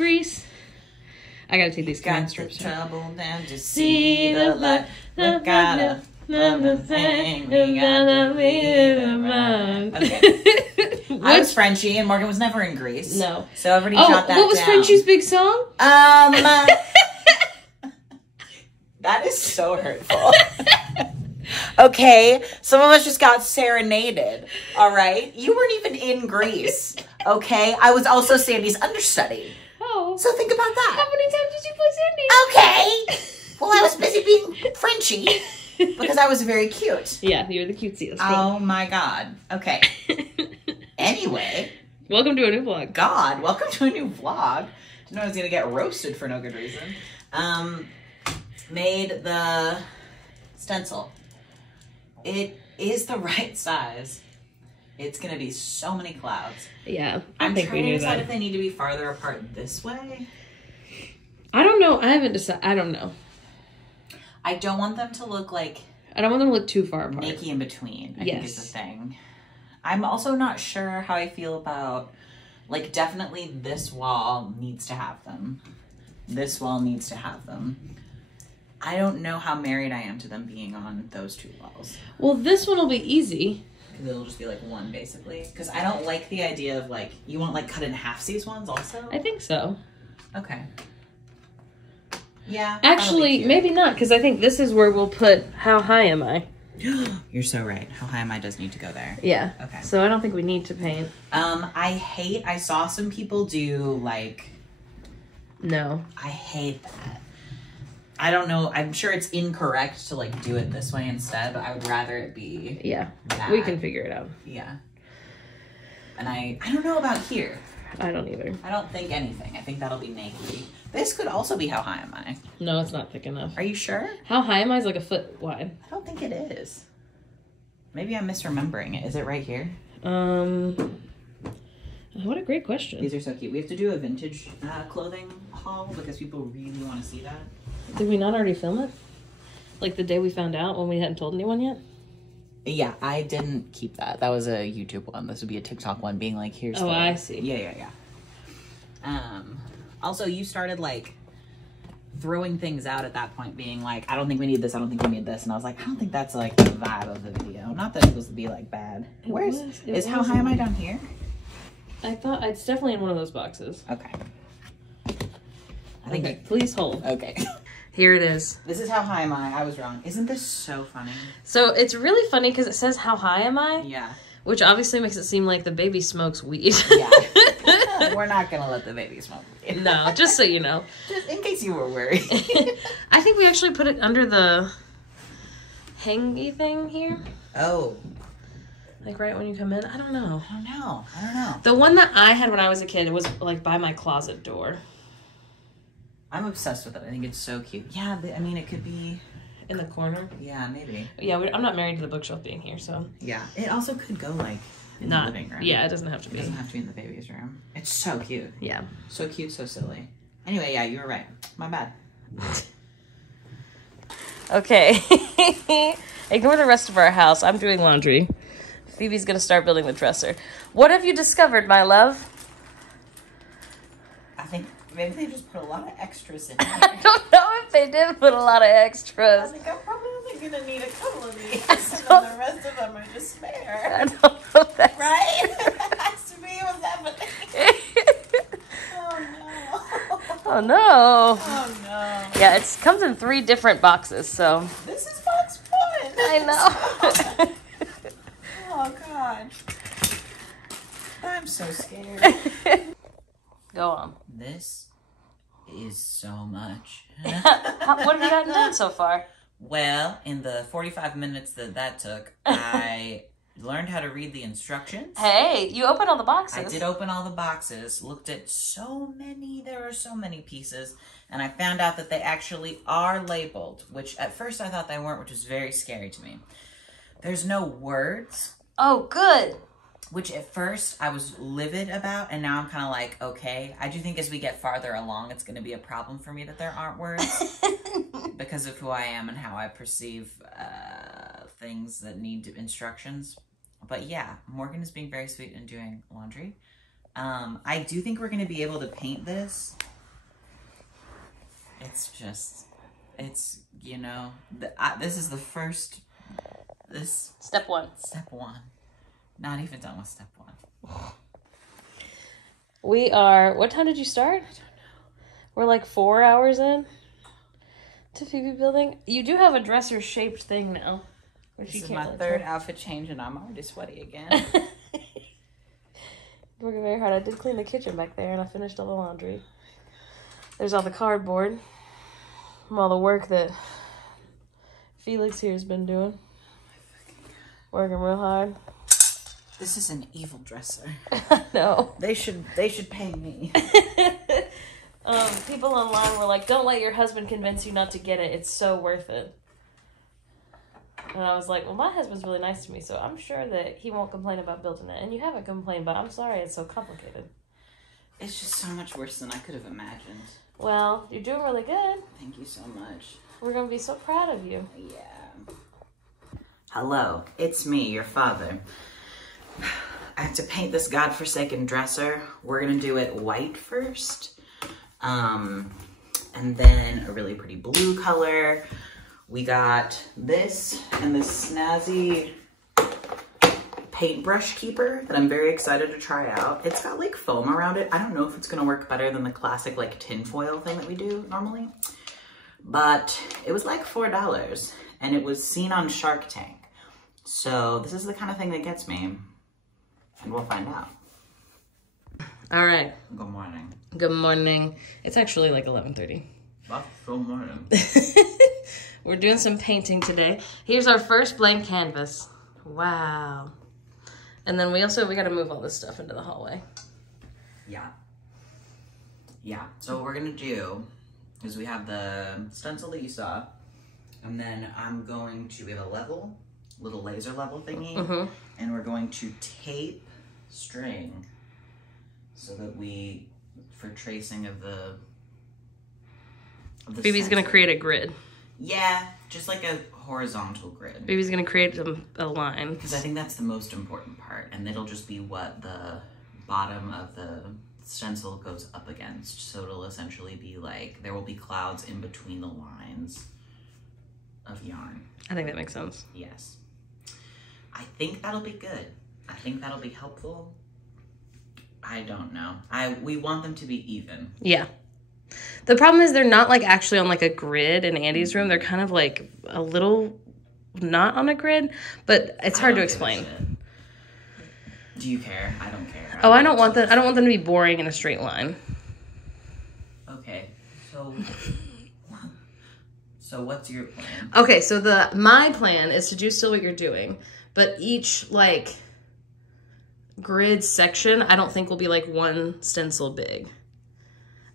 grease. I gotta take these Got strips. the trouble down to see the light. We gotta love the thing. We gotta leave it right. Okay. I was Frenchie, and Morgan was never in Greece. No. So everybody shot that down. What was Frenchie's big song? That is so hurtful. Okay, some of us just got serenaded. All right, you weren't even in Greece. Okay, I was also Sandy's understudy. Oh. So think about that. How many times did you play Sandy? Okay. Well, I was busy being Frenchie because I was very cute. Yeah, you were the cutesy. Oh my God. Okay. Anyway. Welcome to a new vlog. God, welcome to a new vlog. Didn't know I was gonna get roasted for no good reason. Made the stencil. It is the right size. It's gonna be so many clouds. Yeah, I'm trying to decide if they need to be farther apart this way. I don't know. I haven't decided. I don't know. I don't want them to look like... I don't want them to look too far apart. Naked in between, I think is the thing. I'm also not sure how I feel about... Like, definitely this wall needs to have them. This wall needs to have them. I don't know how married I am to them being on those two walls. Well, this one will be easy. Because it'll just be like one, basically. Because I don't like the idea of like, you want like cut in half these ones also? I think so. Okay. Yeah. Actually, maybe not, because I think this is where we'll put How High Am I? You're so right. How High Am I does need to go there. Yeah. Okay. So I don't think we need to paint. I saw some people do like... No. I hate that. I don't know. I'm sure it's incorrect to like do it this way instead, but I would rather it be. Yeah. That. We can figure it out. Yeah. And I don't know about here. I don't either. I don't think anything. I think that'll be naked. This could also be How High Am I? No, it's not thick enough. Are you sure? How High Am I is like a foot wide. I don't think it is. Maybe I'm misremembering it. Is it right here? What a great question. These are so cute. We have to do a vintage clothing haul because people really want to see that. Did we not already film it? Like the day we found out when we hadn't told anyone yet? Yeah, I didn't keep that. That was a YouTube one. This would be a TikTok one being like, here's I see. Yeah. Also, you started like throwing things out at that point being like, I don't think we need this. I don't think we need this. And I was like, I don't think that's like the vibe of the video. Not that it was to be like bad. Is How High Am I down here? I thought it's definitely in one of those boxes. Okay. Please hold. Okay. Here it is. This is How High Am I? I was wrong. Isn't this so funny? So it's really funny because it says How High Am I? Yeah. Which obviously makes it seem like the baby smokes weed. Yeah. We're not going to let the baby smoke weed. No, just so you know. Just in case you were worried. I think we actually put it under the hangy thing here. Oh. Like right when you come in. I don't know. I don't know. The one that I had when I was a kid, it was like by my closet door. I'm obsessed with it. I think it's so cute. Yeah, I mean, it could be... In the corner? Yeah, maybe. Yeah, I'm not married to the bookshelf being here, so... Yeah. It also could go, like, in the living room. Yeah, it doesn't have to be. It doesn't have to be in the baby's room. It's so cute. Yeah. So cute, so silly. Anyway, yeah, you were right. My bad. Okay. Ignore the rest of our house. I'm doing laundry. Phoebe's gonna start building the dresser. What have you discovered, my love? I think maybe they just put a lot of extras in here. I don't know if they did put a lot of extras. I think I'm probably only gonna need a couple of these, and then the rest of them are just spare. I don't know if that's... Right? That has to be what's happening. Oh no. Oh no. Yeah, it comes in 3 different boxes, so... This is box 1. I know. Oh god. I'm so scared. Go on. This is so much. What have you gotten done so far? Well, in the 45 minutes that took, I learned how to read the instructions. Hey, you opened all the boxes. I did open all the boxes, looked at there are so many pieces, and I found out that they actually are labeled, which at first I thought they weren't, which was very scary to me. There's no words. Oh, good. Which at first I was livid about, and now I'm kind of like, okay. I do think as we get farther along, it's going to be a problem for me that there aren't words because of who I am and how I perceive things that need instructions. But yeah, Morgan is being very sweet and doing laundry. I do think we're going to be able to paint this It's just, it's, you know, this is the first, Step one. Step one. Not even done with step one. We are, what time did you start? I don't know. We're like 4 hours in to Phoebe building. You do have a dresser shaped thing now. This is my third outfit change and I'm already sweaty again. Working very hard. I did clean the kitchen back there and I finished all the laundry. There's all the cardboard from all the work that Felix here has been doing. Working real hard. This is an evil dresser. No. They should pay me. People online were like, don't let your husband convince you not to get it. It's so worth it. And I was like, well, my husband's really nice to me, so I'm sure that he won't complain about building it. And you haven't complained, but I'm sorry it's so complicated. It's just so much worse than I could have imagined. Well, you're doing really good. Thank you so much. We're going to be so proud of you. Yeah. Hello, it's me, your father. I have to paint this godforsaken dresser. We're going to do it white first. And then a really pretty blue color. We got this and this snazzy paintbrush keeper that I'm very excited to try out. It's got like foam around it. I don't know if it's gonna work better than the classic like tinfoil thing that we do normally, but it was like $4 and it was seen on Shark Tank. So this is the kind of thing that gets me and we'll find out. All right. Good morning. Good morning. It's actually like 11:30. That's so morning. We're doing some painting today. Here's our first blank canvas. Wow. And then we got to move all this stuff into the hallway. Yeah. Yeah. So what we're going to do is we have the stencil that you saw. And then we have a little laser level thingy. And we're going to tape string so that for tracing of the Phoebe's going to create a grid. Yeah, just like a horizontal grid. Phoebe's going to create a line. Because I think that's the most important part. And it'll just be what the bottom of the stencil goes up against. So it'll essentially be like, there will be clouds in between the lines of yarn. I think that makes sense. Yes. I think that'll be good. I think that'll be helpful. I don't know. We want them to be even. Yeah. The problem is they're not like actually on like a grid in Andy's room. They're kind of like a little not on a grid, but it's hard to explain. Do you care? I don't care. I don't want them to be boring in a straight line. Okay. So what's your plan? Okay, so my plan is to do still what you're doing, but each like grid section I don't think will be like one stencil big.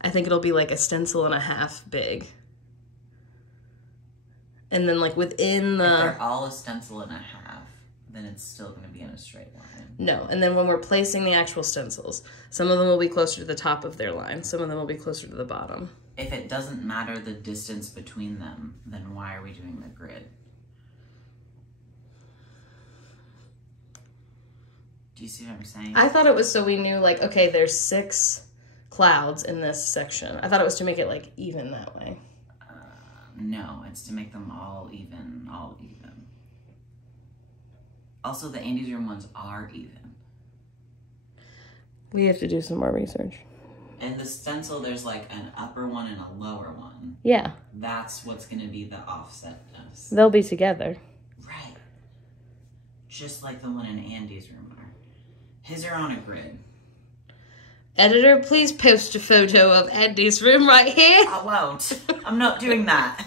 I think it'll be like a stencil and a half big. And then like within the... If they're all a stencil and a half, then it's still going to be in a straight line. No, and then when we're placing the actual stencils, some of them will be closer to the top of their line. Some of them will be closer to the bottom. If it doesn't matter the distance between them, then why are we doing the grid? Do you see what I'm saying? I thought it was so we knew like, okay, there's 6 clouds in this section. I thought it was to make it like even that way. No, it's to make them all even, Also, the Andy's room ones are even. We have to do some more research. And the stencil, there's like an upper one and a lower one. Yeah. That's what's going to be the offsetness. They'll be together. Right. Just like the one in Andy's room are. His are on a grid. Editor, please post a photo of Andy's room right here. I won't. I'm not doing that.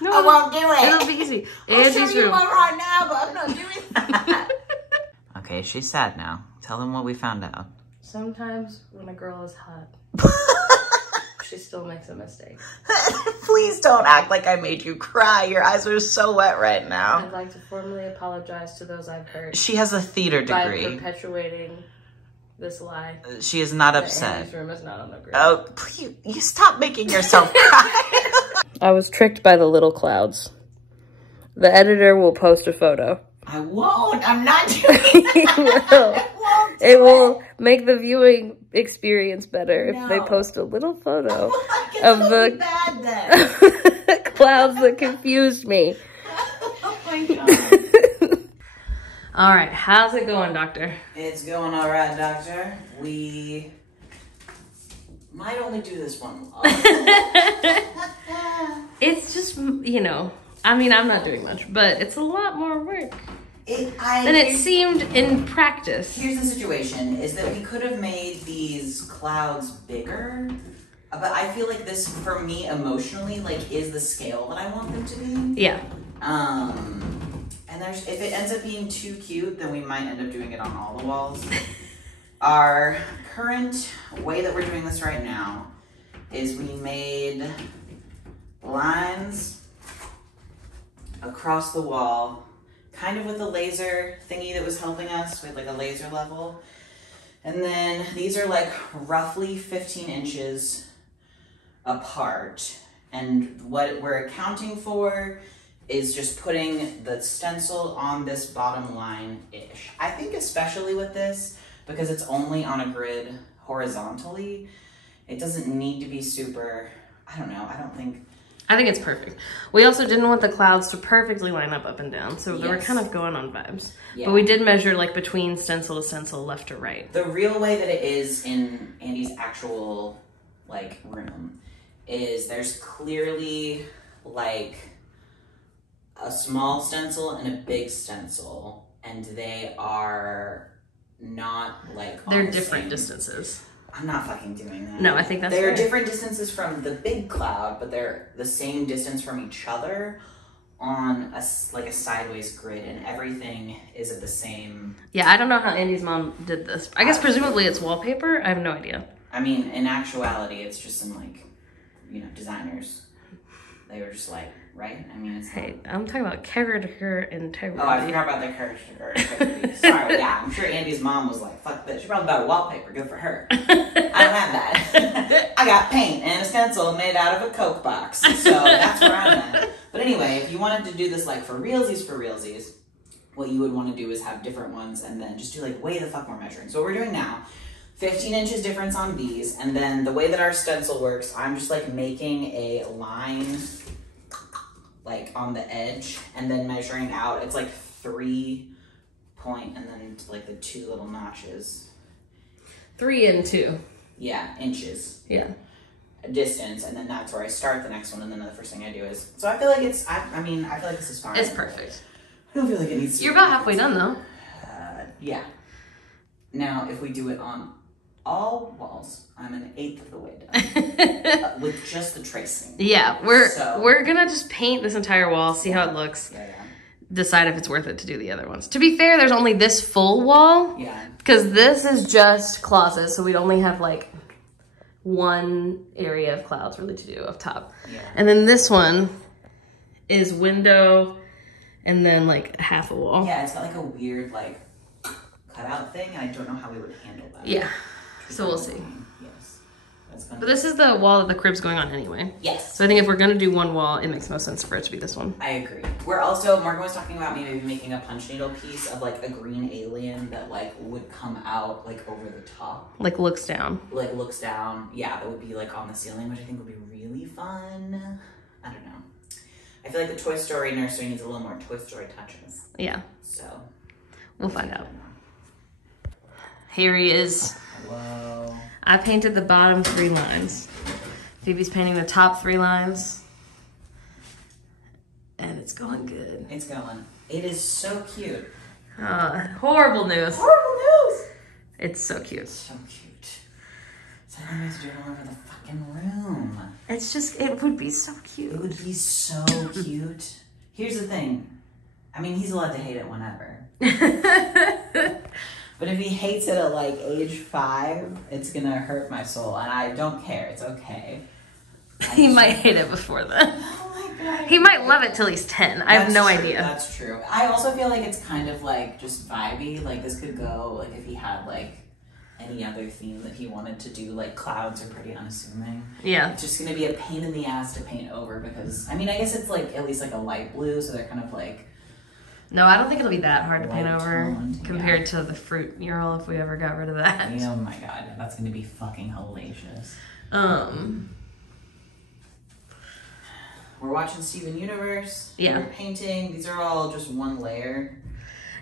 No, I won't do it. It'll be easy. I'll show you one right now, but I'm not doing that. Okay, she's sad now. Tell them what we found out. Sometimes when a girl is hot, she still makes a mistake. Please don't act like I made you cry. Your eyes are so wet right now. I'd like to formally apologize to those I've hurt. She has a theater degree. By perpetuating this lie. She is not upset. Andy's room is not on the grid. Oh, please, you stop making yourself cry. I was tricked by the little clouds. The editor will post a photo. I won't. I'm not doing that. It will make the viewing experience better if they post a little photo of the bad then. clouds that confused me. Oh my god. All right, how's it going, Doctor? It's going all right, Doctor. We might only do this one long. It's just, you know, I mean, I'm not doing much, but it's a lot more work than it seemed in practice. Here's the situation, is that we could have made these clouds bigger, but I feel like this, for me, emotionally, like, is the scale that I want them to be. Yeah. And if it ends up being too cute, then we might end up doing it on all the walls. Our current way that we're doing this right now is we made lines across the wall, kind of with the laser thingy that was helping us with like a laser level. And then these are like roughly 15 inches apart. And what we're accounting for is just putting the stencil on this bottom line-ish. I think especially with this, because it's only on a grid horizontally, it doesn't need to be super, I don't know, I think it's perfect. We also didn't want the clouds to perfectly line up and down, so they were kind of going on vibes. Yeah. But we did measure like between stencil to stencil, left to right. The real way that it is in Andy's actual like room is there's clearly like a small stencil and a big stencil, and they are not like they're different distances. I'm not fucking doing that. No, I think that's They're different distances from the big cloud, but they're the same distance from each other on a sideways grid, and everything is at the same. Yeah, I don't know how Andy's mom did this. I guess presumably it's wallpaper. I have no idea. I mean, in actuality, it's just some like, you know, designers. They were just like, right? I mean, it's hey, I'm talking about character integrity. Oh, I forgot about the character integrity. Sorry, yeah, I'm sure Andy's mom was like, fuck this. She probably bought a wallpaper. Good for her. I don't have that. I got paint and a stencil made out of a Coke box. So that's where I'm at. But anyway, if you wanted to do this like for realsies, what you would want to do is have different ones and then just do like way the fuck more measuring. So what we're doing now, 15 inches difference on these, and then the way that our stencil works, I'm just like making a line like on the edge and then measuring out. It's like 3 point and then like the 2 little notches. 3 and 2. Yeah, inches. Yeah. Distance, and then that's where I start the next one, and then the first thing I do is. So I feel like it's. I mean, I feel like this is fine. It's perfect. I don't feel like it needs to. You're about halfway done though. Yeah. Now, if we do it on all walls, I'm an 1/8 of the way done with just the tracing. Yeah, we're gonna just paint this entire wall, see how it looks. Yeah. Decide if it's worth it to do the other ones. To be fair, there's only this full wall. Yeah. Because this is just closets, so we'd only have like one area of clouds really to do up top. Yeah. And then this one is window and then like half a wall. Yeah, it's got like a weird like cutout thing. I don't know how we would handle that. Yeah. So we'll see. Yes. But this is the wall that the crib's going on anyway. Yes. So I think if we're gonna do one wall, it makes most sense for it to be this one. I agree. We're also, Morgan was talking about maybe making a punch needle piece of like a green alien that like would come out like over the top. Like looks down. Like looks down. Yeah, that would be like on the ceiling, which I think would be really fun. I don't know. I feel like the Toy Story nursery needs a little more Toy Story touches. Yeah. So. We'll find out. Here he is. Whoa. I painted the bottom 3 lines. Phoebe's painting the top 3 lines. And it's going good. It's going. It is so cute. Horrible news. Horrible news. It's so cute. So cute. So I have to do it all over the fucking room. It's just, it would be so cute. It would be so cute. Here's the thing. I mean, he's allowed to hate it whenever. But if he hates it at like age 5, it's gonna hurt my soul, and I don't care. It's okay. He might hate it before then. Oh my god. He might love it till he's 10. I have no idea. That's true. I also feel like it's kind of like just vibey. Like this could go like if he had like any other theme that he wanted to do. Like clouds are pretty unassuming. Yeah. It's just gonna be a pain in the ass to paint over because I mean I guess it's like at least like a light blue, so they're kind of like No, I don't think it'll be that hard to paint Light over toned, compared to the fruit mural if we ever got rid of that. Oh my god, that's gonna be fucking hellacious. We're watching Steven Universe. Yeah. We're painting. These are all just one layer.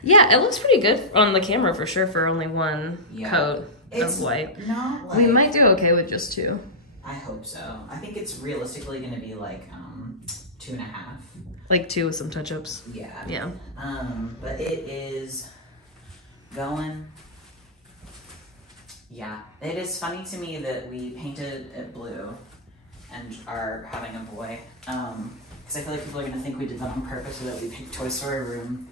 Yeah, it looks pretty good on the camera for sure for only one coat It's of white. Not like, We might do okay with just 2. I hope so. I think it's realistically gonna be like 2.5. Like 2 with some touch-ups. Yeah. Yeah. But it is going. Yeah. It is funny to me that we painted it blue and are having a boy. Because I feel like people are gonna think we did that on purpose so that we picked Toy Story room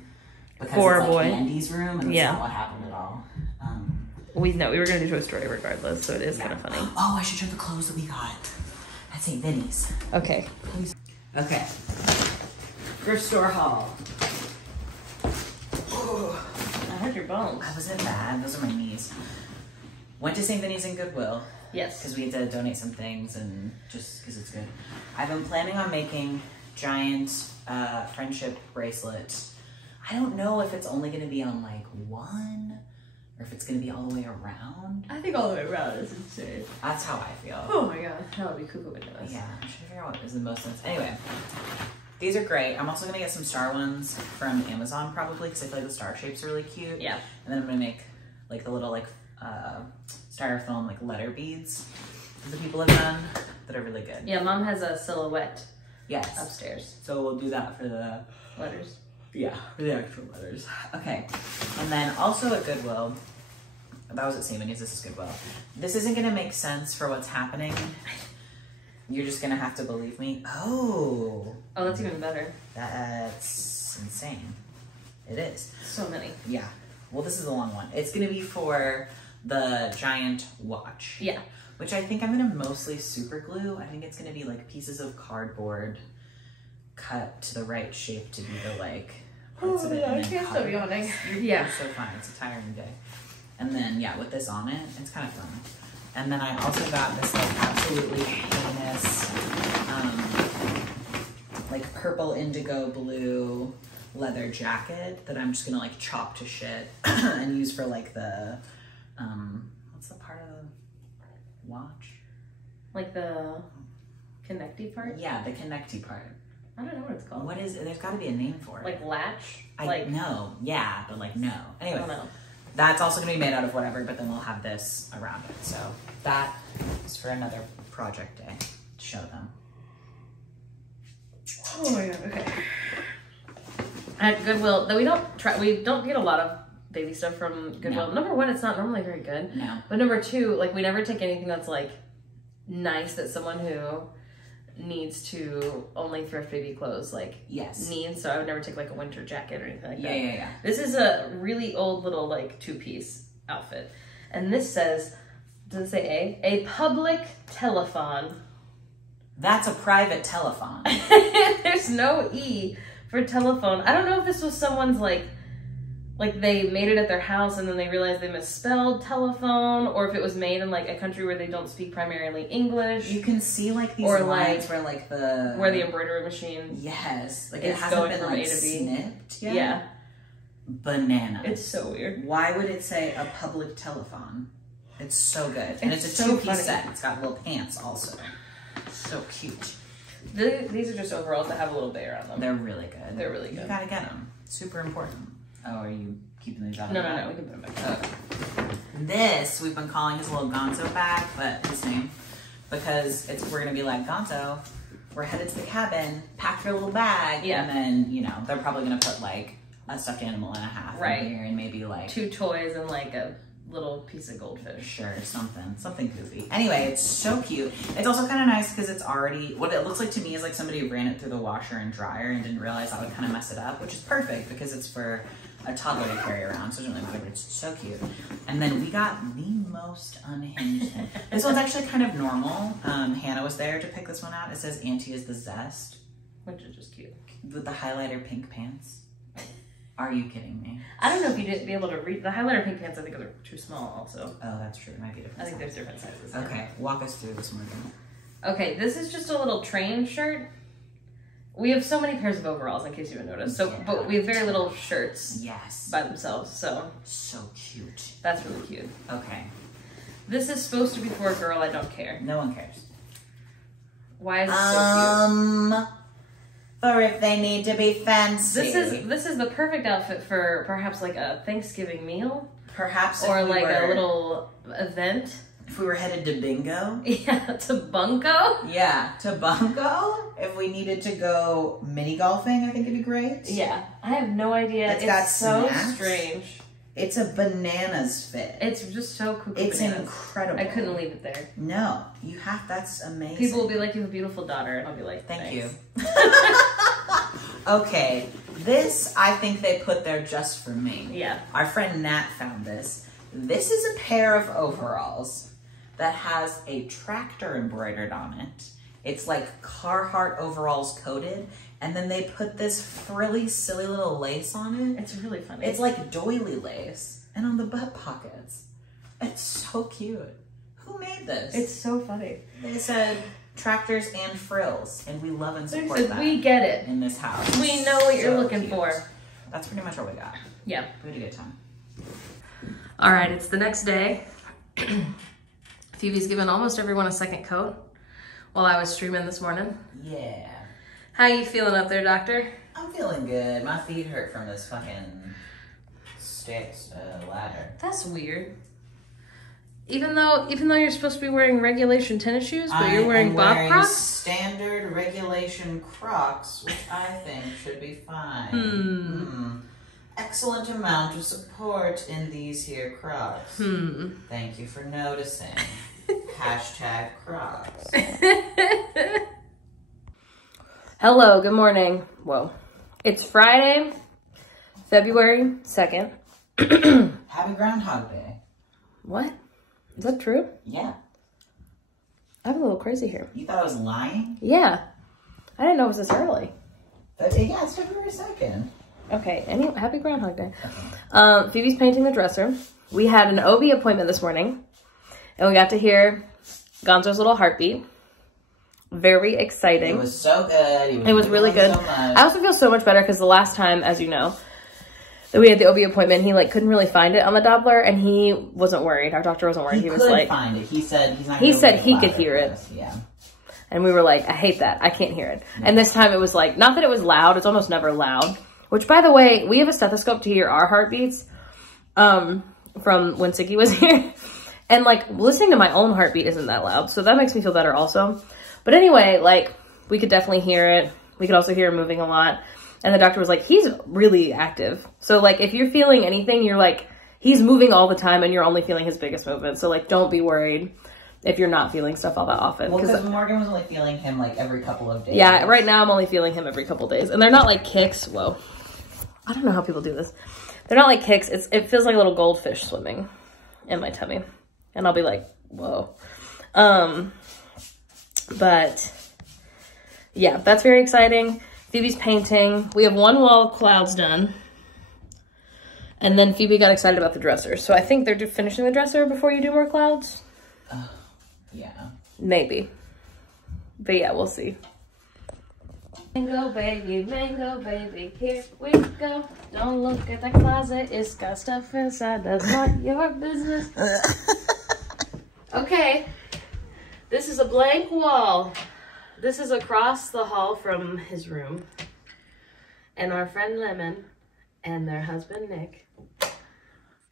because For it's a like boy. Andy's room, and that's not what happened at all. We were gonna do Toy Story regardless, so it is kind of funny. Oh, I should show the clothes that we got at St. Vinny's. Okay. Okay. Thrift store haul. I heard your bones. I wasn't bad. Those are my knees. Went to St. Vinny's and Goodwill. Yes. Because we had to donate some things and just because it's good. I've been planning on making giant friendship bracelets. I don't know if it's only going to be on like one or if it's going to be all the way around. I think all the way around is insane. That's how I feel. Oh my god, that would be cuckoo bananas. Yeah, I'm trying to figure out what is the most sense. Anyway, these are great. I'm also going to get some star ones from Amazon probably because I feel like the star shapes are really cute. Yeah. And then I'm going to make like the little like styrofoam like letter beads that the people have done that are really good. Yeah, Mom has a silhouette Yes. upstairs. So we'll do that for the Letters. yeah, for the actual letters. Okay. And then also at Goodwill, that was at St. Vinny's, this is Goodwill. This isn't gonna make sense for what's happening. You're just gonna have to believe me. Oh, that's even better. that's insane. It is. So many. Yeah. Well, this is a long one. It's gonna be for the giant watch. Yeah. Which I think I'm gonna mostly super glue. I think it's gonna be like pieces of cardboard cut to the right shape to be the like parts of it. I and then can't stop color. yawning. You're Yeah. so fine. It's a tiring day. And then yeah, with this on it, it's kind of fun. And then I also got this like absolutely heinous, like purple indigo blue leather jacket that I'm just gonna like chop to shit and use for like the what's the part of the watch? Like the connecty part? Yeah, the connecty part. I don't know what it's called. What is it? There's got to be a name for it. Like latch? I know. Yeah, but like no. Anyway, I don't know. that's also gonna be made out of whatever, but then we'll have this around it. So that is for another project day to show them. Oh my god, okay. At Goodwill, though we don't get a lot of baby stuff from Goodwill. No. Number one, it's not normally very good. No. But number two, like we never take anything that's like nice that someone who needs to only thrift baby clothes like Yes. needs. So I would never take like a winter jacket or anything like that. Yeah. This is a really old little like 2-piece outfit. And this says, does it say A? A public telephone. That's a private telephone. There's no E for telephone. I don't know if this was someone's like they made it at their house and then they realized they misspelled telephone, or if it was made in like a country where they don't speak primarily English. You can see like these Or, lines like, where the embroidery machine. yes, like It's it hasn't going been from like A to B. snipped yet. Yeah. Bananas. It's so weird. Why would it say a public telephone? It's so good. And it's a so 2-piece funny. set. It's got little pants also. So cute. These are just overalls that have a little bear on them. They're really good. They're really good. You gotta get them. Super important. Oh, are you keeping these out of No, the bag? we can put them back. Okay. This, we've been calling his little Gonzo bag, but his name, because we're gonna be like, Gonzo, we're headed to the cabin, pack your little bag, Yeah. and then, you know, they're probably gonna put like a stuffed animal and a half Right. in here and maybe like 2 toys and like a little piece of goldfish. sure, something goofy. Anyway, it's so cute. It's also kind of nice because it's already, what it looks like to me is like somebody ran it through the washer and dryer and didn't realize that would kind of mess it up, which is perfect because it's for a toddler to carry around, so it doesn't really matter, but it's so cute. And then we got the most unhinged thing. This one's actually kind of normal. Hannah was there to pick this one out. It says Auntie is the Zest Which is just cute. with the highlighter pink pants. Are you kidding me? I don't know if you'd be able to read the highlighter pink pants. I think are too small also. Oh, that's true. It might be different. I think size. there's different sizes. Okay, walk us through this one. Okay, this is just a little train shirt We have so many pairs of overalls, in case you haven't noticed. So, but we have very little shirts. Yes. By themselves, so. So cute. That's really cute. Okay. This is supposed to be for a girl. I don't care. No one cares. Why is it so cute? For if they need to be fancy. This is the perfect outfit for perhaps like a Thanksgiving meal. Perhaps or like a little event. If we were headed to bingo. Yeah, to bunko. Yeah, to bunko. If we needed to go mini golfing, I think it'd be great. Yeah, I have no idea. It's got so snacks. Strange. It's a bananas fit. It's just so cuckoo. It's bananas. Incredible. I couldn't leave it there. No, you have. That's amazing. People will be like, "You have a beautiful daughter," and I'll be like, "Thank you." Okay, this I think they put there just for me. Yeah. Our friend Nat found this. This is a pair of overalls that has a tractor embroidered on it. It's like Carhartt overalls coated, and then they put this frilly, silly little lace on it. It's really funny. It's like doily lace, and on the butt pockets. It's so cute. Who made this? It's so funny. They said tractors and frills, and we love and support that. We get it. In this house. We know what you're looking for. That's pretty much what we got. Yeah. We had a good time. All right, it's the next day. Phoebe's given almost everyone a second coat while I was streaming this morning. Yeah. How you feeling up there, doctor? I'm feeling good. My feet hurt from this fucking ladder. That's weird. Even though you're supposed to be wearing regulation tennis shoes, but you're wearing Bob Crocs? Standard regulation Crocs, which I think should be fine. Excellent amount of support in these here Crocs. Thank you for noticing. Hashtag Crocs. Hello, good morning. Whoa. It's Friday, February 2nd. Happy Groundhog Day. What? Is that true? Yeah. I'm a little crazy here. You thought I was lying? Yeah. I didn't know it was this early. Yeah, it's February 2nd. Okay, happy Groundhog Day. Phoebe's painting the dresser. We had an OB appointment this morning, and we got to hear Gonzo's little heartbeat. Very exciting. It was so good. It was really good. So I also feel so much better because the last time, as you know, that we had the OB appointment, he like couldn't really find it on the Doppler, and he wasn't worried. Our doctor wasn't worried. He was like, find it. He said he's not. He said he could hear it. Yeah. And we were like, I hate that. I can't hear it. Yeah. And this time it was like, not that it was loud. It's almost never loud. Which, by the way, we have a stethoscope to hear our heartbeats from when Siggy was here. And, like, listening to my own heartbeat isn't that loud. So that makes me feel better also. But anyway, like, we could definitely hear it. We could also hear him moving a lot. And the doctor was like, he's really active. So, like, if you're feeling anything, you're like, he's moving all the time and you're only feeling his biggest movement. So, like, don't be worried if you're not feeling stuff all that often. Well, because Morgan was only feeling him, like, every couple of days. Yeah, right now I'm only feeling him every couple of days. And they're not, like, kicks. Whoa. I don't know how people do this. They're not like kicks. It feels like a little goldfish swimming in my tummy. And I'll be like, whoa. But yeah, that's very exciting. Phoebe's painting. We have one wall of clouds done. And then Phoebe got excited about the dresser. So I think they're finishing the dresser before you do more clouds. Yeah. Maybe. But yeah, we'll see. Mango baby, here we go. Don't look at the closet, it's got stuff inside. That's not your business. Okay, this is a blank wall. This is across the hall from his room. And our friend Lemon and their husband Nick,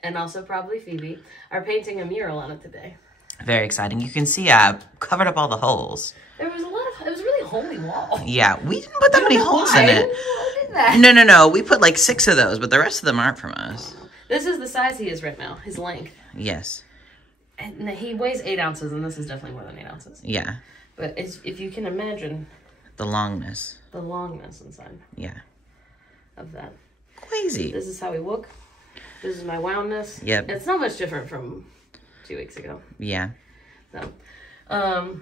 and also probably Phoebe, are painting a mural on it today. Very exciting. You can see I covered up all the holes. There was a lot of, it was a really holy wall. Yeah, we didn't put that many holes in it. Who did that? No. We put like 6 of those, but the rest of them aren't from us. This is the size he is right now, his length. Yes. And he weighs 8 ounces, and this is definitely more than 8 ounces. Yeah. But if you can imagine the longness. The longness inside. Yeah. Of that. Crazy. This is how we look. This is my woundness. Yep. It's not much different from 2 weeks ago. Yeah. So,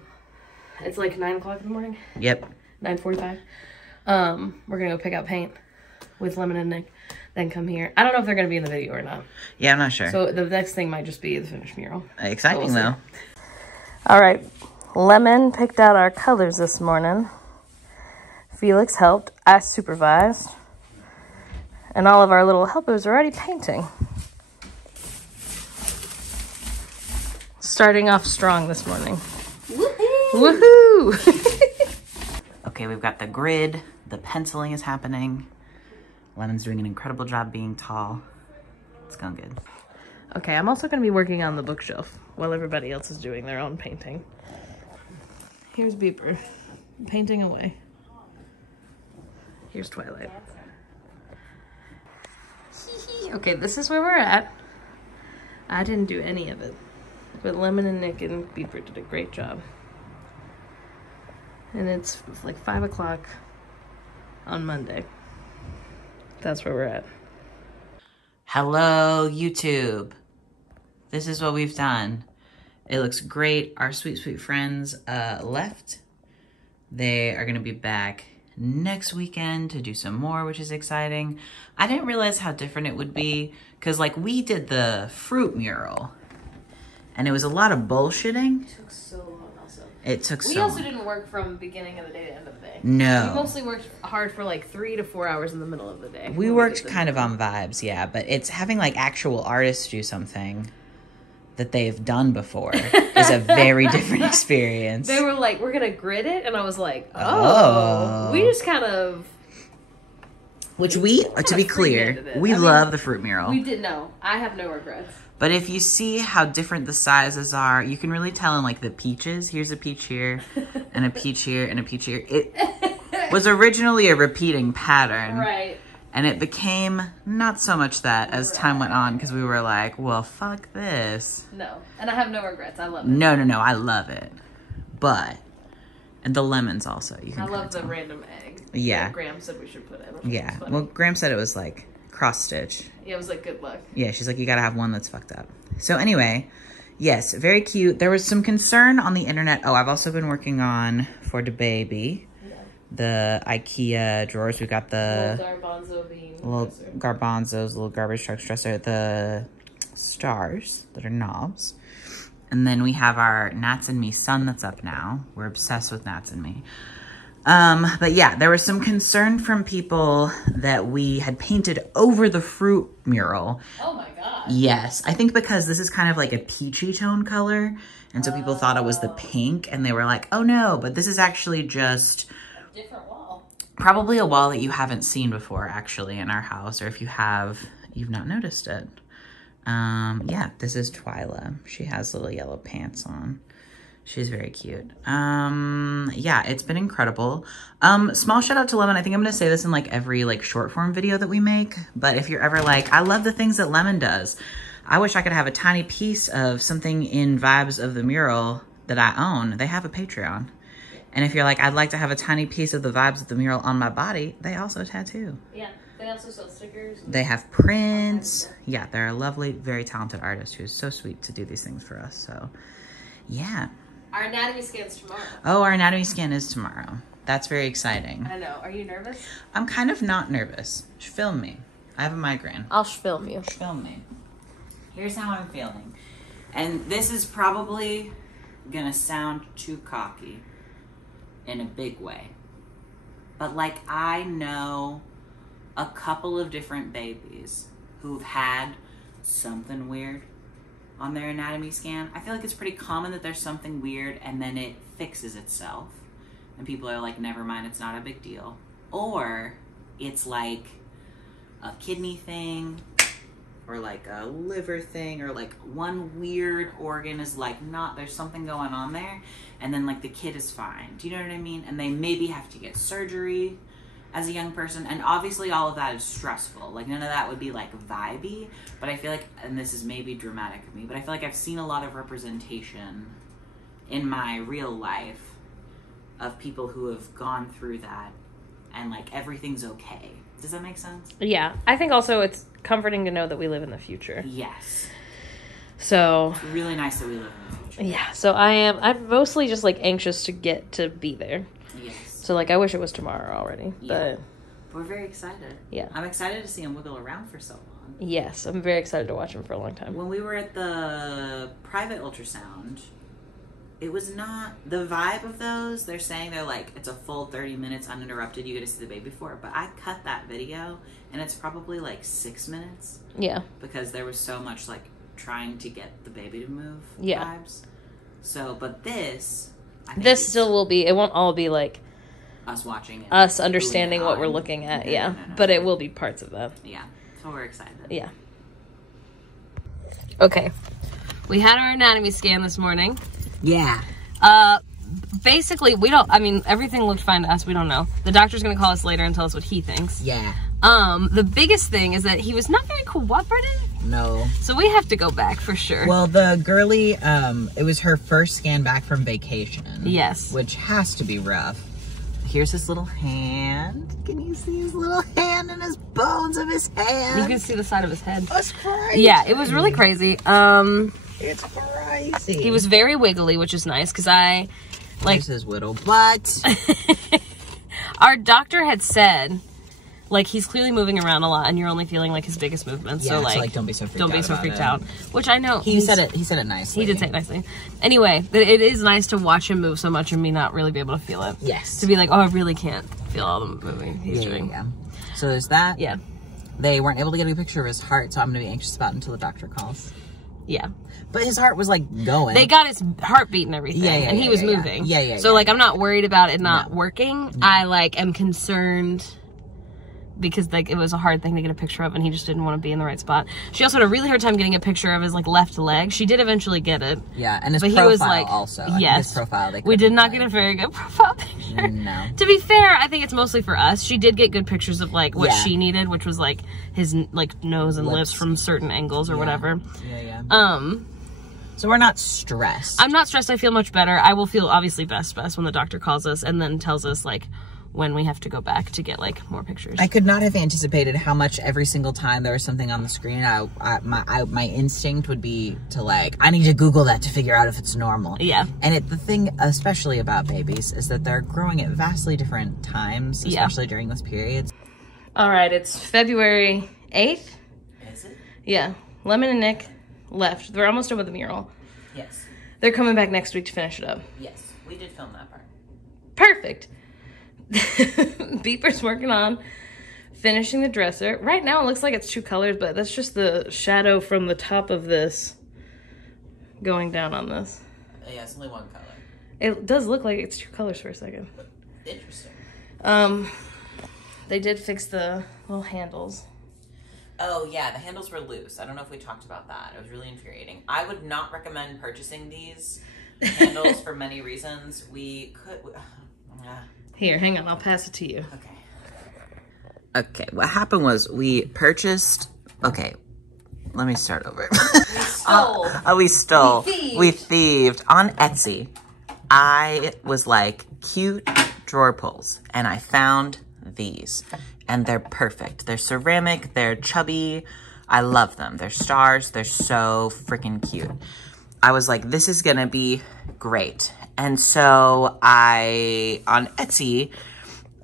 it's like 9 o'clock in the morning. Yep. 9:45. We're gonna go pick out paint with Lemon and Nick, then come here. I don't know if they're gonna be in the video or not. Yeah, I'm not sure. So the next thing might just be the finished mural. Exciting so though. All right, Lemon picked out our colors this morning. Felix helped. I supervised. And all of our little helpers are already painting. Starting off strong this morning. Woohoo! Woohoo! Okay, we've got the grid. The penciling is happening. Lemon's doing an incredible job being tall. It's going good. Okay, I'm also going to be working on the bookshelf while everybody else is doing their own painting. Here's Beeper, painting away. Here's Twilight. Okay, this is where we're at. I didn't do any of it, but Lemon and Nick and Beeper did a great job. And it's like 5 o'clock on Monday. That's where we're at. Hello, YouTube. This is what we've done. It looks great. Our sweet, sweet friends left. They are going to be back next weekend to do some more, which is exciting. I didn't realize how different it would be because, like, we did the fruit mural and it was a lot of bullshitting. It took so long also. It took so long. We also didn't work from beginning of the day to end of the day. No. We mostly worked hard for like 3 to 4 hours in the middle of the day. We worked kind of on vibes, yeah, but it's having like actual artists do something that they've done before is a very different experience. They were like, we're going to grid it. And I was like, oh. We just kind of... Which we, to be clear, we love the fruit mural. We did know. I have no regrets. But if you see how different the sizes are, you can really tell in like the peaches. Here's a peach here, and a peach here, and a peach here. It was originally a repeating pattern. Right. And it became not so much that as time went on because we were like, well, fuck this. No. And I have no regrets. I love it. No, I love it. But, and the lemons also. You can I love the random egg. Yeah. That Graham said we should put in. Yeah. Well, Graham said it was like cross stitch. Yeah, it was like good luck. Yeah, she's like, you gotta have one that's fucked up. So anyway, yes, very cute. There was some concern on the internet. Oh, I've also been working on, for the baby, the IKEA drawers. We've got the little garbanzos, little garbage truck dresser, the stars that are knobs. And then we have our Nats and Me sun that's up now. We're obsessed with Nats and Me. But yeah, there was some concern from people that we had painted over the fruit mural. Oh my God. Yes. I think because this is kind of like a peachy tone color. And so people thought it was the pink and they were like, oh no, but this is actually just a different wall. Probably a wall that you haven't seen before actually in our house. Or if you have, you've not noticed it. Yeah, this is Twyla. She has little yellow pants on. She's very cute. Yeah, it's been incredible. Small shout out to Lemon. I think I'm going to say this in like every like short form video that we make. But if you're ever like, I love the things that Lemon does. I wish I could have a tiny piece of something in vibes of the mural that I own. They have a Patreon. And if you're like, I'd like to have a tiny piece of the vibes of the mural on my body, they also tattoo. Yeah, they also sell stickers. They have prints. Yeah, they're a lovely, very talented artist who's so sweet to do these things for us. So, yeah. Our anatomy scan's tomorrow. Oh, our anatomy scan is tomorrow. That's very exciting. I know. Are you nervous? I'm kind of not nervous. Film me. I have a migraine. I'll film you. Film me. Here's how I'm feeling. And this is probably gonna sound too cocky in a big way. But like, I know a couple of different babies who've had something weird on their anatomy scan. I feel like it's pretty common that there's something weird and then it fixes itself. And people are like, never mind, it's not a big deal. Or it's like a kidney thing, or like a liver thing, or like one weird organ is like not, there's something going on there, and then like the kid is fine. Do you know what I mean? And they maybe have to get surgery as a young person, and obviously all of that is stressful. Like none of that would be like vibey, but I feel like, and this is maybe dramatic of me, but I feel like I've seen a lot of representation in my real life of people who have gone through that and like everything's okay. Does that make sense? Yeah. I think also it's comforting to know that we live in the future. Yes. So it's really nice that we live in the future. Yeah. So I'm mostly just like anxious to get to be there. Yes. So like I wish it was tomorrow already. Yeah. But we're very excited. Yeah. I'm excited to see him wiggle around for so long. Yes, I'm very excited to watch him for a long time. When we were at the private ultrasound, it was not the vibe of those. They're saying they're like, it's a full 30 minutes uninterrupted. You get to see the baby before. But I cut that video and it's probably like 6 minutes. Yeah. Because there was so much like trying to get the baby to move yeah. vibes. So, but this. I think this still will be, it won't all be like us watching it. Us understanding what we're looking at. Yeah. No. But it will be parts of that. Yeah. So we're excited. Yeah. Okay. We had our anatomy scan this morning. Yeah. Basically, we don't, I mean, everything looked fine to us. We don't know. The doctor's going to call us later and tell us what he thinks. Yeah. The biggest thing is that he was not very cooperative. No. So we have to go back for sure. Well, the girly, it was her first scan back from vacation. Yes. Which has to be rough. Here's his little hand. Can you see his little hand and his bones of his hand? You can see the side of his head. That's crazy. Yeah, it was really crazy. It's crazy. He was very wiggly, which is nice because I, like... Here's his little butt. Our doctor had said, like, he's clearly moving around a lot and you're only feeling, like, his biggest movements. Yeah, so, like, don't be so freaked out. Which I know. He said it nicely. He did say it nicely. Anyway, it is nice to watch him move so much and me not really be able to feel it. Yes. To be like, oh, I really can't feel all the moving he's doing. Yeah. So there's that. Yeah. They weren't able to get a picture of his heart, so I'm going to be anxious about it until the doctor calls. Yeah. But his heart was, like, going. They got his heartbeat and everything, and he was moving. Yeah. So, like, I'm not worried about it not working. No. I, like, am concerned because, like, it was a hard thing to get a picture of, and he just didn't want to be in the right spot. She also had a really hard time getting a picture of his, like, left leg. She did eventually get it. Yeah, and his profile was, like, also. Yes. His profile, we did not get a very good profile picture. No. To be fair, I think it's mostly for us. She did get good pictures of, like, what she needed, which was, like, his, like, nose and lips from certain angles or whatever. Yeah. So we're not stressed. I'm not stressed. I feel much better. I will feel obviously best when the doctor calls us and then tells us like when we have to go back to get like more pictures. I could not have anticipated how much every single time there was something on the screen, my instinct would be to like, I need to Google that to figure out if it's normal. Yeah. And the thing especially about babies is that they're growing at vastly different times, especially during those periods. All right, it's February 8th. Is it? Yeah. Lemon and Nick left. They're almost done with the mural. Yes. They're coming back next week to finish it up. Yes, we did film that part. Perfect. Beeper's working on finishing the dresser. Right now it looks like it's 2 colors, but that's just the shadow from the top of this going down on this. Yeah, it's only 1 color. It does look like it's 2 colors for a second. Interesting. They did fix the little handles. Oh, yeah, the handles were loose. I don't know if we talked about that. It was really infuriating. I would not recommend purchasing these handles for many reasons. We could... Here, hang on. I'll pass it to you. Okay, what happened was we purchased... Okay, let me start over. We stole. We thieved on Etsy. I was like, cute drawer pulls, and I found these. And they're perfect. They're ceramic, they're chubby. I love them. They're stars. They're so freaking cute. I was like, this is gonna be great. And so on Etsy,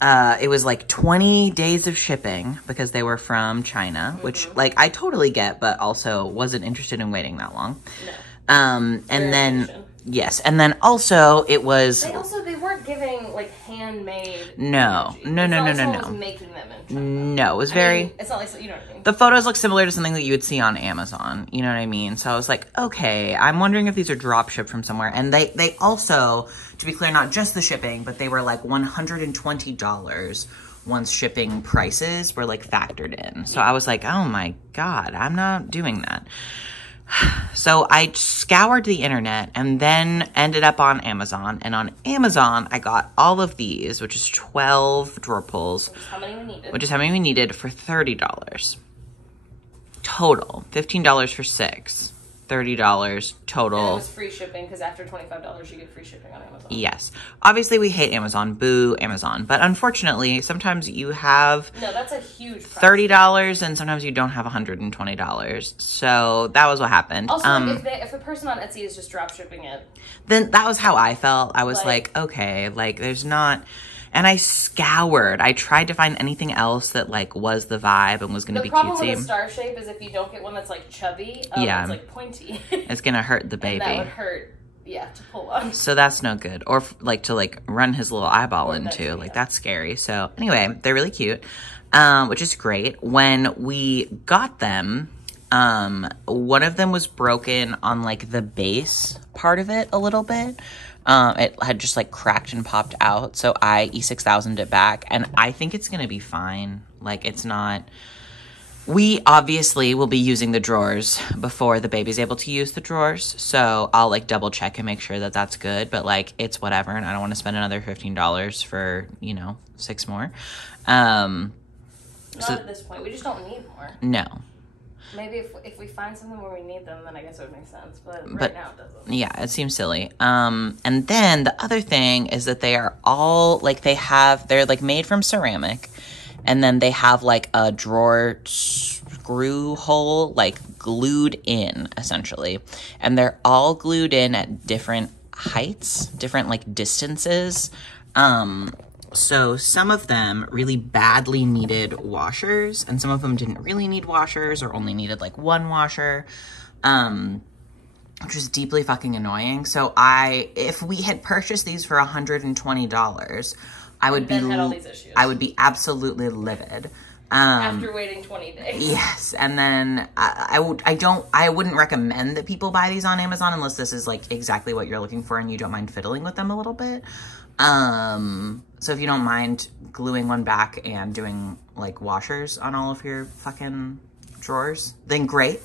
it was like 20 days of shipping because they were from China, which like I totally get, but also wasn't interested in waiting that long. No. And then, yes. And then also it was... They weren't giving like handmade... No. No. Was making them in China. No, it was very... I mean, it's not like, you know what I mean? The photos look similar to something that you would see on Amazon. You know what I mean? So I was like, okay, I'm wondering if these are drop shipped from somewhere. And they also, to be clear, not just the shipping, but they were like $120 once shipping prices were like factored in. So I was like, oh my God, I'm not doing that. So I scoured the internet and then ended up on Amazon. And on Amazon, I got all of these, which is 12 drawer pulls. Which is how many we needed for $30. Total. $15 for 6. $30 total. And it was free shipping because after $25 you get free shipping on Amazon. Yes. Obviously we hate Amazon. Boo Amazon. But unfortunately, sometimes you have that's a huge price. $30 and sometimes you don't have $120. So that was what happened. Also, if the person on Etsy is just drop shipping it, then that was how I felt. I was like okay, like there's not... And I scoured. I tried to find anything else that like was the vibe and was going to be cutesy. The problem with a star shape is if you don't get one that's like chubby, it's like pointy. It's going to hurt the baby. And that would hurt. Yeah, to pull on. So that's no good. Or like to like run his little eyeball into. Like that's scary. So anyway, they're really cute, which is great. When we got them, one of them was broken on like the base part of it a little bit. It had just like cracked and popped out. So I E6000'd it back, and I think it's going to be fine. Like it's not... We obviously will be using the drawers before the baby's able to use the drawers. So I'll like double check and make sure that that's good. But like, it's whatever. And I don't want to spend another $15 for, you know, 6 more. Not at this point. We just don't need more. No. Maybe if we find something where we need them, then I guess it would make sense. But right now it doesn't. Yeah, it seems silly. And then the other thing is that they are all like, they're like made from ceramic. And then they have like a drawer screw hole like glued in essentially. And they're all glued in at different heights, different like distances. So some of them really badly needed washers, and some of them didn't really need washers or only needed like 1 washer, which was deeply fucking annoying. So if we had purchased these for $120, I would be absolutely livid. After waiting 20 days. Yes, and then I wouldn't recommend that people buy these on Amazon unless this is like exactly what you're looking for and you don't mind fiddling with them a little bit. So if you don't mind gluing one back and doing like washers on all of your fucking drawers, then great.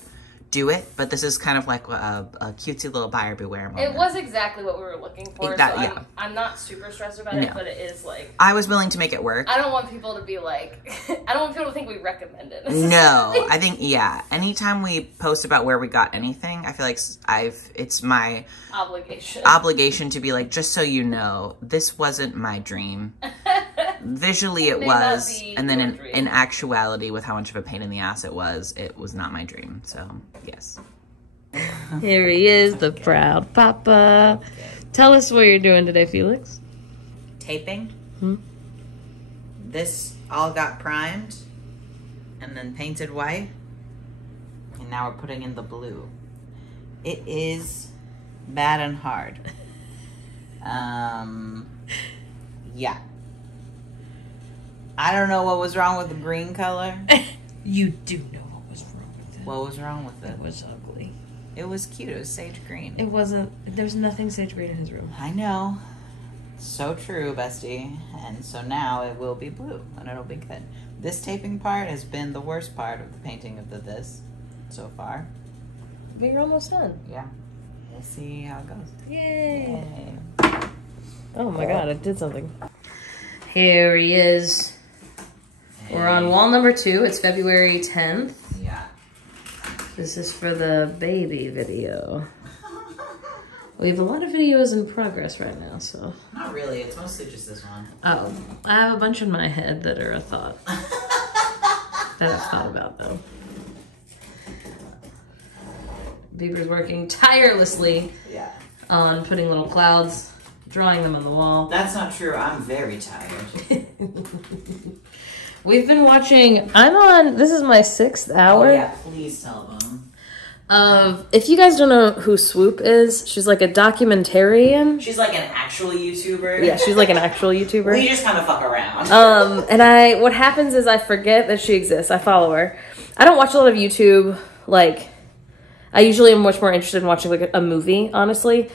Do it, but this is kind of like a cutesy little buyer beware moment. It was exactly what we were looking for, yeah. I'm not super stressed about it, but it is like... I was willing to make it work. I don't want people to be like... I don't want people to think we recommend it. No, I think, yeah. Anytime we post about where we got anything, I feel like it's my... Obligation to be like, just so you know, this wasn't my dream. Visually it was, and then in actuality, with how much of a pain in the ass it was not my dream. So, yes. Here he is, the proud papa. Tell us what you're doing today, Felix. Taping. This all got primed and then painted white, and now we're putting in the blue. It is bad and hard. Yeah. I don't know what was wrong with the green color. You do know what was wrong with it. What was wrong with it? It was ugly. It was cute. It was sage green. It wasn't. There was nothing sage green in his room. I know. So true, bestie. And so now it will be blue, and it'll be good. This taping part has been the worst part of the painting of this so far. But you're almost done. Yeah. We'll see how it goes. Yay. Oh my god, it did something. Here he is. Hey. We're on wall number 2. It's February 10th. Yeah. This is for the baby video. We have a lot of videos in progress right now, so. Not really. It's mostly just this one. Oh. I have a bunch in my head that are a thought. That I've thought about, though. Bieber's working tirelessly on putting little clouds, drawing them on the wall. That's not true. I'm very tired. We've been watching, this is my 6th hour. Oh yeah, please tell them. If you guys don't know who Swoop is, she's like a documentarian. She's like an actual YouTuber. Yeah, she's like an actual YouTuber. We just kind of fuck around. And what happens is I forget that she exists. I follow her. I don't watch a lot of YouTube, like, I usually am much more interested in watching like a movie, honestly.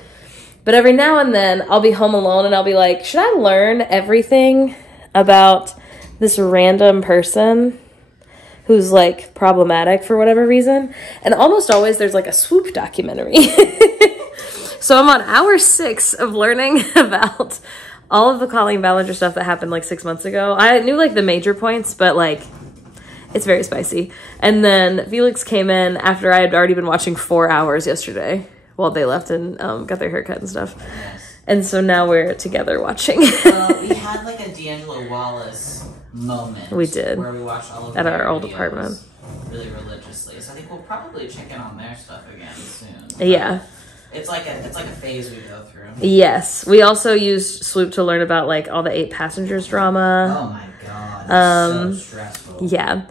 But every now and then, I'll be home alone and I'll be like, should I learn everything about this random person who's like problematic for whatever reason? And almost always there's like a Swoop documentary. So I'm on hour 6 of learning about all of the Colleen Ballinger stuff that happened like 6 months ago. I knew like the major points, but like it's very spicy. And then Felix came in after I had already been watching 4 hours yesterday while they left and got their haircut and stuff. Yes. And so now we're together watching. Well, we had like a D'Angelo Wallace moment. We did. Where we watched all of at our old apartment. Really religiously. So I think we'll probably check in on their stuff again soon. Yeah. It's like a phase we go through. Yes. We also used Swoop to learn about like all the 8 Passengers drama. Oh my god. It's so stressful. Yeah.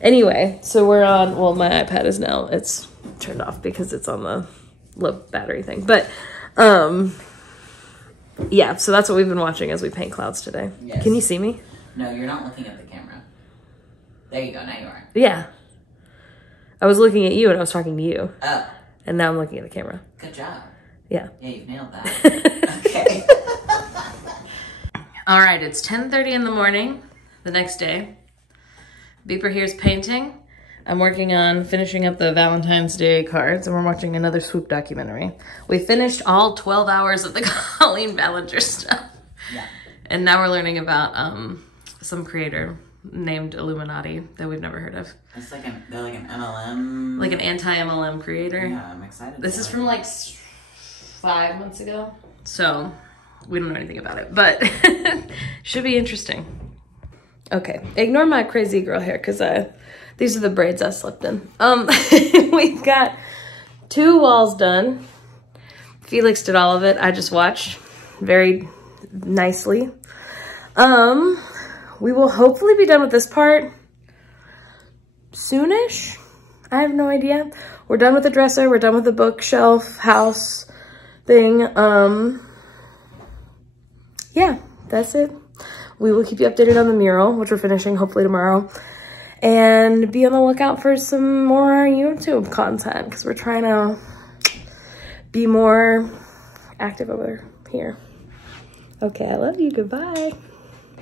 Anyway, so we're on, well, my iPad is now, it's turned off because it's on the low battery thing. But Yeah, so that's what we've been watching as we paint clouds today. Yes. Can you see me? No, you're not looking at the camera. There you go, now you are. Yeah. I was looking at you and I was talking to you. Oh. And now I'm looking at the camera. Good job. Yeah. Yeah, you've nailed that. Okay. All right, it's 10:30 in the morning the next day. Beeper here's painting. I'm working on finishing up the Valentine's Day cards, and we're watching another Swoop documentary. We finished all 12 hours of the Colleen Ballinger stuff. Yeah. And now we're learning about some creator named Illuminati that we've never heard of. It's like they're like an MLM. Like an anti-MLM creator. Yeah, I'm excited. This is from like 5 months ago. So we don't know anything about it, but should be interesting. Okay, ignore my crazy girl hair because these are the braids I slept in. We've got 2 walls done. Felix did all of it. I just watched very nicely. We will hopefully be done with this part soonish. I have no idea. We're done with the dresser. We're done with the bookshelf house thing. Yeah, that's it. We will keep you updated on the mural, which we're finishing hopefully tomorrow. And be on the lookout for some more YouTube content because we're trying to be more active over here. Okay, I love you. Goodbye.